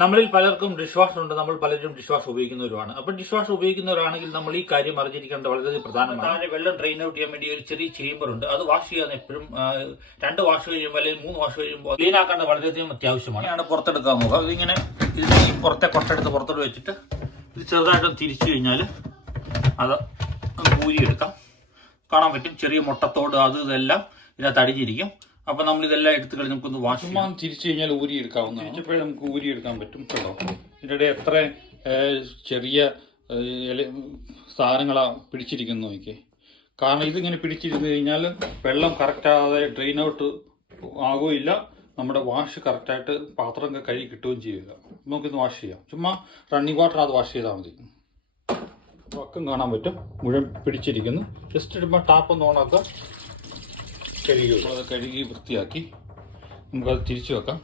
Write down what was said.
നമ്മളിൽ പലർക്കും dish washer ഉണ്ട്. നമ്മൾ പലരും ഡിഷ് വാഷ് ഉപയോഗിക്കുന്നവരുമാണ്. അപ്പോൾ ഡിഷ് വാഷ് ഉപയോഗിക്കുന്നവരാണെങ്കിൽ നമ്മൾ ഈ കാര്യം അറിഞ്ഞിരിക്കേണ്ട വളരെ പ്രധാനമാണ്. താഴെ വെള്ളം ഡ്രെയിൻ ഔട്ട് ചെയ്യാൻ വേണ്ടി ഒരു ചെറിയ ചേമ്പർ ഉണ്ട്. അത് വാഷ് ചെയ്യാൻ എപ്പോഴും 2 വാഷ് കഴിയുമ്പോൾ അല്ലെങ്കിൽ 3 വാഷ് കഴിയുമ്പോൾ ക്ലീൻ ആക്കേണ്ടത് വളരെയധികം അത്യാവശ്യമാണ്. ഞാൻ പുറത്തെടുക്കാൻ നോക്കുക. ഇതിങ്ങനെ ഇതിനെ ഈ പുറത്തെ കൊട്ടെടുത്ത് പുറത്തോട്ട് വെച്ചിട്ട് ഇത് ചെറുതായിട്ടൊന്ന് തിരിച്ചു കഴിഞ്ഞാൽ അത് ഊരിയെടുക്കാം. കാണാൻ പറ്റും ചെറിയ മുട്ടത്തോട് അത് ഇതെല്ലാം ഇതിനകത്ത് അടിഞ്ഞിരിക്കും. അപ്പൊ നമ്മൾ ഇതെല്ലാം എടുത്തു കഴിഞ്ഞ് നമുക്കൊന്ന് വാഷ് തിരിച്ചു കഴിഞ്ഞാൽ ഊരി എടുക്കാവുന്നതാണ്. തിരിച്ചപ്പോഴേ നമുക്ക് ഊരി എടുക്കാൻ പറ്റും കേട്ടോ. ഇതിനിടെ എത്ര ചെറിയ സാധനങ്ങളാ പിടിച്ചിരിക്കുന്നു നോക്കിയേ. കാരണം ഇതിങ്ങനെ പിടിച്ചിരുന്ന് കഴിഞ്ഞാൽ വെള്ളം കറക്റ്റാതെ ഡ്രെയിൻ ഔട്ട് ആകുകയില്ല. നമ്മുടെ വാഷ് കറക്റ്റായിട്ട് പാത്രമൊക്കെ കഴുകി കിട്ടുകയും ചെയ്യുക. നമുക്കിന്ന് വാഷ് ചെയ്യാം. ചുമ്മാ റണ്ണിങ് വാട്ടറിനകത്ത് വാഷ് ചെയ്താൽ മതി. വക്കം കാണാൻ പറ്റും മുഴുവൻ പിടിച്ചിരിക്കുന്നു. ജസ്റ്റ് ഇടുമ്പോൾ ടാപ്പ് ഒന്ന് ഓണാക്കുക. അത് കഴുകി വൃത്തിയാക്കി നമുക്കത് തിരിച്ചു വെക്കാം.